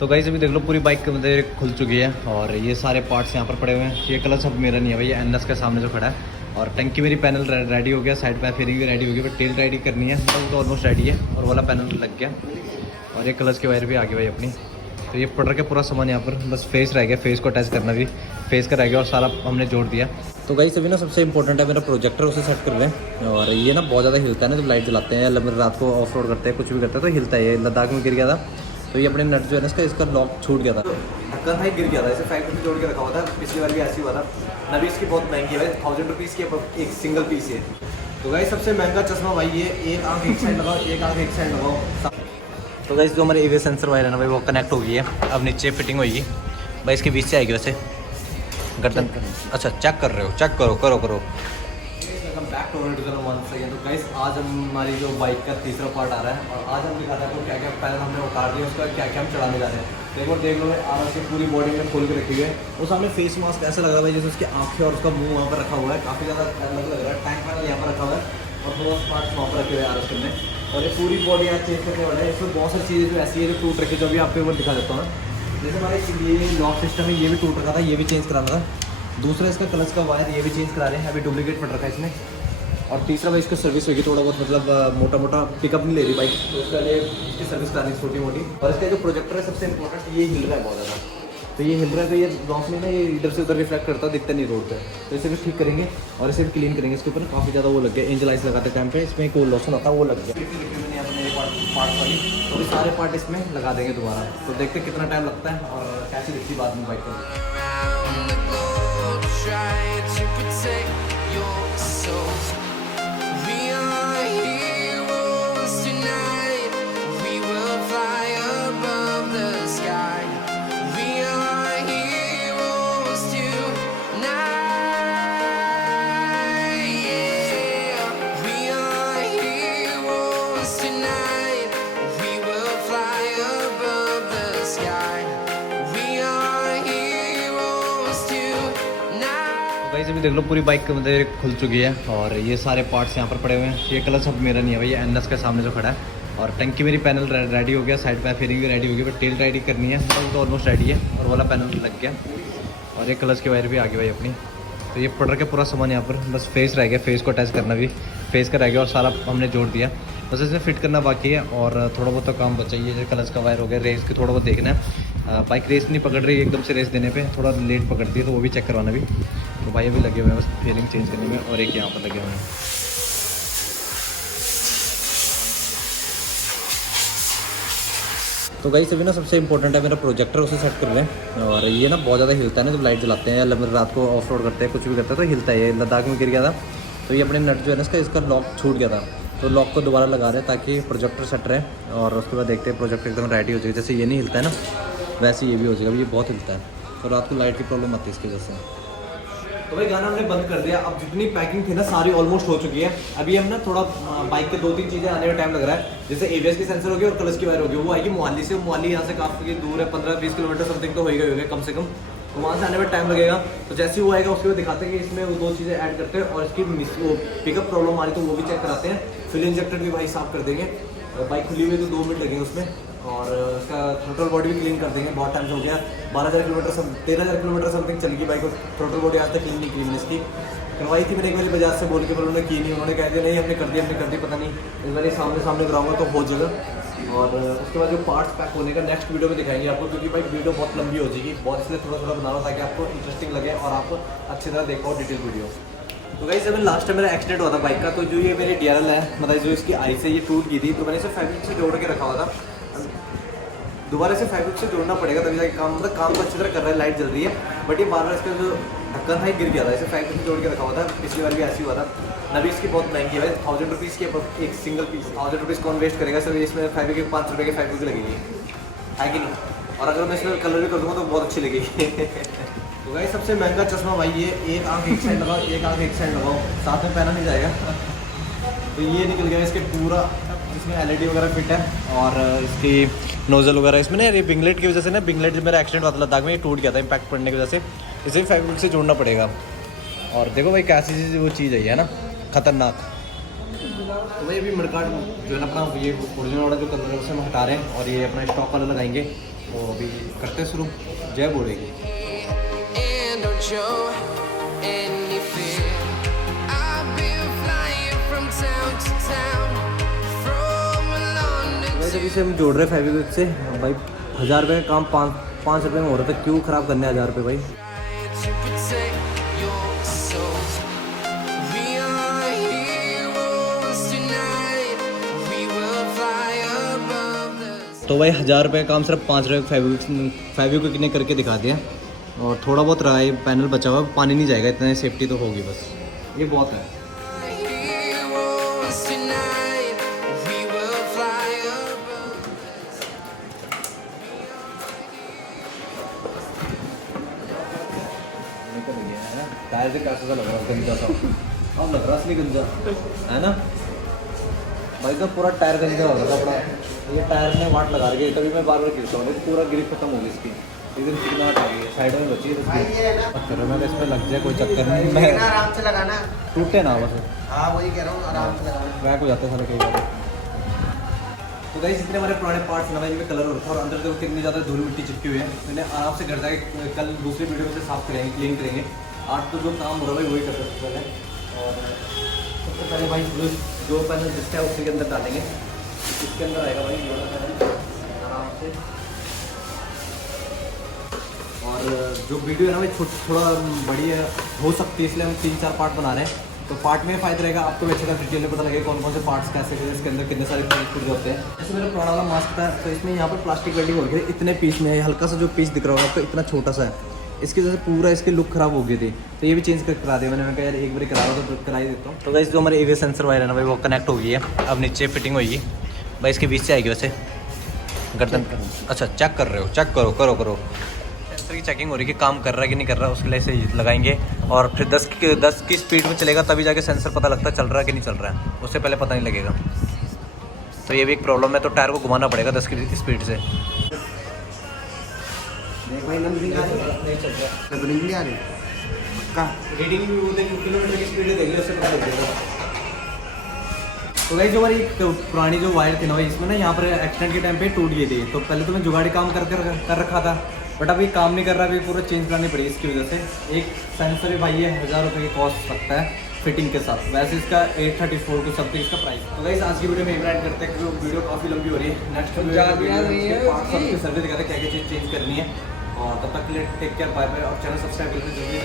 तो गाइस अभी देख लो पूरी बाइक मेरे खुल चुकी है और ये सारे पार्ट्स यहाँ पर पड़े हुए हैं। ये कलर सब मेरा नहीं है भाई, ये एनएस के सामने जो खड़ा है। और टंकी मेरी पैनल रेडी हो गया, साइड पे फेरिंग भी रेडी हो गई, बट टेल रेडी करनी है तो ऑलमोस्ट रेडी है और वाला पैनल लग गया। और ये कलर्स की वायर भी आ गई भाई अपनी। तो ये पड़ रखा पूरा सामान यहाँ पर, बस फेस रह गया, फेस को अटैच करना भी फेस का रह गया और सारा हमने जोड़ दिया। तो गाइस अभी ना सबसे इंपॉर्टेंट है मेरा प्रोजेक्टर, उसे सेट कर लें। और ये ना बहुत ज़्यादा हिलता है ना जब लाइट जलाते हैं या रात को ऑफ रोड करते हैं, कुछ भी करते हैं तो हिलता है। ये लद्दाख में गिर गया था तो ये अपने नट जो है ना इसका लॉक छूट गया था, ढक्कन था गिर गया था, इसे 5 जोड़ के रखा हुआ था। पिछली बार भी ऐसी हुआ था। नबी इसकी बहुत महंगी है, 1000 रुपीज़ की एक सिंगल पीस है। तो गाइस सबसे महंगा चश्मा भाई ये, एक आंख एक साइड लगाओ, एक आंख एक साइड लगाओ। तो गाइस जो हमारे एवीएस सेंसर वायर है ना भाई वो कनेक्ट हो गई है, अब नीचे फिटिंग होगी भाई, इसके बीच से आएगी वैसे गर्दन। अच्छा चेक कर रहे हो, चेक करो करो करो। बैक टू तो गाइस आज हमारी जो बाइक का तीसरा पार्ट आ रहा है और आज हम दिखाते हैं आपको क्या क्या पैनल हमने उतार दिया, उसका क्या क्या हम चलाने जा रहे हैं। तो एक बार देख लो आराम से पूरी बॉडी में खोल के रखी हुई है। वो सामने फेस मास्क ऐसा लग रहा है भाई जैसे उसकी आँखें और उसका मुंह वहाँ पर रखा हुआ है, काफ़ी ज़्यादा अलग लग रहा है। टैंक पैनल यहाँ पर रखा हुआ है और थोड़ा पार्ट वहाँ पर रखे हुए हैं आर उसके में। और ये पूरी बॉडी आज चेंज करने वाला है। इसमें बहुत सारी चीज़ें जो ऐसी है जो टूट रखी है, जो अभी आपको एक बार दिखा देता हूँ। जैसे हमारे ये लॉक सिस्टम है, ये भी टूट रखा था, ये भी चेंज कराना था। दूसरा इसका क्लच का वायर, ये भी चेंज करा रहे हैं, अभी डुप्लीकेट पड़ रखा है इसमें। और तीसरा भाई इसका सर्विस होगी, थोड़ा बहुत मतलब मोटा मोटा पिकअप नहीं ले रही बाइक, तो उसके लिए इसकी सर्विस करानी है छोटी मोटी। और इसका जो प्रोजेक्टर है सबसे इंपॉर्टेंट, ये हिल रहा है बहुत ज़्यादा। तो ये हिल रहा है तो ये लॉक में ना ये इधर से उधर रिफ्लेक्ट करता है, दिखता नहीं रोड पे। तो इसे भी ठीक करेंगे और इसे भी क्लीन करेंगे। इसके ऊपर काफ़ी ज़्यादा वो लग गया, एंजल आइस लगाते टाइम पे इसमें कोई लॉसन होता है वो लग गया। मैंने अपने पार्ट वाली तो सारे पार्ट इसमें लगा देंगे दोबारा। तो देखते कितना टाइम लगता है और कैसी दिखती है बाद में बाइक पर। गाइस अभी देख लो पूरी बाइक मेरे खुल चुकी है और ये सारे पार्ट्स यहाँ पर पड़े हुए हैं। ये कलर सब मेरा नहीं है भाई, ये एनएस के सामने जो खड़ा है। और टंकी मेरी पैनल रेडी हो गया, साइड पे फेरिंग भी रेडी हो गई, बट टेल रेडी करनी है तो ऑलमोस्ट रेडी है और वाला पैनल लग गया। और ये कलर्स की वायर भी आ गई भाई अपनी। तो ये पड़ रखा पूरा सामान यहाँ पर, बस फेस रह गया, फेस को अटैच करना भी फेस का रह गया और सारा हमने जोड़ दिया। बस इसे फिट करना बाकी है और थोड़ा बहुत तो काम बचा। ये कलर्स का वायर हो गया, रेस की थोड़ा बहुत देखना है। बाइक रेस नहीं पकड़ रही एकदम से, रेस देने पे थोड़ा लेट पकड़ती है तो वो भी चेक करवाना भी। तो भाई अभी लगे हुए हैं बस फेयरिंग चेंज करने में और एक यहाँ पर लगे हुए हैं। तो गाइस अभी ना सबसे इंपॉर्टेंट है मेरा प्रोजेक्टर, उसे सेट कर लें। और ये ना बहुत ज़्यादा हिलता है ना जब लाइट जलाते हैं या रात को ऑफ रोड करते हैं, कुछ भी करते हैं तो हिलता है। ये लद्दाख में गिर गया था तो ये अपने नट जो है ना इसका लॉक छूट गया था, तो लॉक को दोबारा लगा रहे हैं ताकि प्रोजेक्टर सेट रहे। और उसके बाद देखते हैं प्रोजेक्टर एकदम रेडी हो जाएगी। जैसे ये नहीं हिलता है ना वैसे ये भी हो जाएगा। ये बहुत हिलता है तो रात को लाइट की प्रॉब्लम आती है इसकी वजह से। तो भाई गाना हमने बंद कर दिया। अब जितनी पैकिंग थी ना सारी ऑलमोस्ट हो चुकी है। अभी हम ना थोड़ा बाइक के 2-3 चीज़ें आने में टाइम लग रहा है। जैसे एवीएस की सेंसर होगी और क्लच की वायर होगी, वो आएगी मोहाली से। मोहाली यहाँ से काफ़ी दूर है, 15-20 किलोमीटर समथिंग तो हो ही गए कम से कम। तो वहाँ से आने में टाइम लगेगा। तो जैसे ही वो आएगा उसके बाद दिखाते हैं कि इसमें वो 2 चीज़ें ऐड करते हैं और इसकी वो पिकअप प्रॉब्लम आ रही तो वो भी चेक कराते हैं। फ्यूल इंजेक्टर भी भाई साफ कर देंगे। बाइक खुली हुई तो 2 मिनट लगेंगे उसमें। और इसका थ्रोटल बॉडी भी क्लीन कर देंगे। बहुत टाइम से हो गया, 12,000 किलोमीटर 13,000 किलोमीटर समथिंग चल गई बाइक को। थ्रोटल बॉडी आज तक क्लीन नहीं की मैंने इसकी। करवाई थी मैंने एक बार बजाज से बोल के, पर उन्होंने की नहीं। उन्होंने कह दिया नहीं हमने कर दी पता नहीं। इस बार सामने सामने कराऊंगा तो हो जाएगा। और उसके बाद जो पार्ट्स पैक होने का नेक्स्ट वीडियो में दिखाएंगे आपको, क्योंकि भाई वीडियो बहुत लंबी हो जाएगी बहुत, इसलिए थोड़ा थोड़ा बना रहा ताकि आपको इंटरेस्टिंग लगे और आप अच्छी तरह देखो डिटेल वीडियो। तो गाइस जब लास्ट टाइम मेरा एक्सीडेंट हुआ था बाइक का, तो जो ये मेरी DRL है मतलब जो इसकी आई से ये टूट गई थी, तो मैंने इसे फैब्रिक से जोड़ के रखा हुआ था। दोबारा से फैब्रिक से जोड़ना पड़ेगा तभी जाके काम, मतलब काम तो अच्छी तरह कर रहा है, लाइट जल रही है। बट ये बार इसका जो ढक्कन था ये गिर गया था, इसे फैब्रिक से जोड़ के रखा हुआ था। पिछली बार भी ऐसी हुआ था। नबी इसकी बहुत महंगी है, 1000 रुपीज़ की एक सिंगल पीस। 1000 रुपीज़ कौन वेस्ट करेगा सर, इसमें फैब्रिक 5 रुपये की फैब्रिक लगेगी, है कि नहीं। और अगर मैं इसमें कलर भी कर दूँगा तो बहुत अच्छी लगेगी। तो भाई सबसे महंगा चश्मा भाई ये, एक आँख एक साइड लगाओ, एक आँख एक साइड लगाओ, साथ में पहना नहीं जाएगा। तो ये निकल गया इसके पूरा, इसमें LED वगैरह फिट है और इसकी नोजल वगैरह इसमें ना। ये बिंगलेट की वजह से ना, बिंगलेट जब मेरा एक्सीडेंट हुआ था लद्दाख में, ये टूट गया था इम्पैक्ट पड़ने की वजह से। इसे भी फैब्रिक से जोड़ना पड़ेगा। और देखो भाई कैसी चीज़ वो चीज़ है ना, खतरनाक। तो भाई अभी मडगार्ड जो है ना अपना ये ओरिजिनल वाला जो कलर है उसे हम हटा रहे हैं और ये अपना स्टॉक वाला लगाएंगे। वो अभी करते शुरू, जय बोलेगी। And don't show any fear. I've been flying from town to town, from London भाई to जब इसे हम जोड़ रहे हैं फेविक्विक से, भाई 1000 रुपये का काम 5 रुपये में हो रहा था, क्यों ख़राब करने 1000 रुपये भाई। to protect your soul. We are heroes tonight. We will fly above the तो भाई 1000 रुपये का काम सिर्फ 5 रुपये फेविक्विक ने करके दिखा दिया। और थोड़ा बहुत रहा है पैनल बचा हुआ, पानी नहीं जाएगा, इतना सेफ्टी तो होगी बस, ये बहुत है। heroes tonight. We will fly above. Tyre से कैसा लग रहा है, गंजा सा। अब लग रहा है असली गंजा है ना भाई, का पूरा टायर गंजा हो रहा था अपना। ये टायर ने वाट लगा रही है, तभी मैं बार बार गिरता हूँ, पूरा ग्रिप खत्म होगी इसकी, एकदम चिकनाहट आ गई है, साइड में बची है। पत्थर में इसमें लग जाए कोई चक्कर नहीं, मैं आराम से लगाना। टूटे ना बस, हाँ वही कह रहा हूँ, आराम से लगाना। बैक हो जाते हैं सारे कई बार। तो गाइस जितने हमारे पुराने पार्ट्स ना, इनमें कलर हो रखा है और अंदर देखो कितनी ज़्यादा धूल मिट्टी चिपकी हुई है। तो इन्हें आराम से घर जाके कल दूसरी वीडियो में से साफ करेंगे, क्लीन करेंगे। आज तो जो काम हो रहा है भाई वही करते हैं सबसे पहले। और सबसे पहले भाई जो पैनल जिसका है उसी के अंदर डालेंगे, इसके अंदर आएगा भाई ये वाला पैनल आराम से। और जो वीडियो है ना भाई थोड़ा बड़ी है, हो सकती है, इसलिए हम 3-4 पार्ट बना रहे हैं। तो पार्ट में फ़ायदा रहेगा, आपको भी अच्छी तरह डिटेल में पता लगेगा कौन कौन से पार्ट्स कैसे हैं, इसके अंदर कितने सारे पीस होते हैं। जैसे मेरा पुराना वाला मास्क था, तो इसमें यहाँ पर प्लास्टिक वेल्डिंग हो गई, इतने पीस में है, हल्का सा जो पीस दिख रहा होगा आपको इतना छोटा सा है, इसकी वजह से पूरा इसकी लुक खराब हो गई थी। तो ये भी चेंज कर करा दिया मैंने कहा यार एक बार करा रहा तो करा ही देता हूँ। तो गाइस जो हमारे एवीएस सेंसर वायर है ना भाई, वो कनेक्ट हो गई है, अब नीचे फिटिंग होगी भाई, इसके बीच से आएगी वैसे गर्दन। अच्छा चेक कर रहे हो, चेक करो सेंसर की चेकिंग हो रही है कि काम कर रहा है कि नहीं कर रहा, उसके लिए से लगाएंगे। और फिर 10 की स्पीड में चलेगा, तभी जाके सेंसर पता लगता है चल रहा है कि नहीं चल रहा है, उससे पहले पता नहीं लगेगा। तो ये भी एक प्रॉब्लम है, तो टायर को घुमाना पड़ेगा 10 की स्पीड से। देख भाई नंबरिंग आ रही है, नहीं चल रहा, नंबरिंग नहीं आ रही पक्का। रीडिंग भी वो देख, किलोमीटर की स्पीड देख ले, उससे पता लग जाएगा। तो भाई जो हमारी पुरानी जो वायर थी ना भाई, इसमें ना यहाँ पर एक्सीडेंट के टाइम पे टूट गई थी। तो पहले तो मैं जुगाड़ी काम कर रखा था, बट अभी काम नहीं कर रहा, अभी पूरा चेंज करानी पड़ी इसकी वजह से। एक सेंसर भी भाई है 1000 रुपये की कॉस्ट लगता है फिटिंग के साथ, वैसे इसका 834 को समथिंग इसका प्राइस। तो गाइस आज की वीडियो में इम्प्लाइड करते हैं क्योंकि वीडियो काफ़ी लंबी हो रही है। नेक्स्ट सर्वे दिखाते हैं क्या क्या चीज़ चेंज करनी है। और तब तक के लिए टेक केयर, बाय बाय, और चैनल सब्सक्राइब करके जल्दी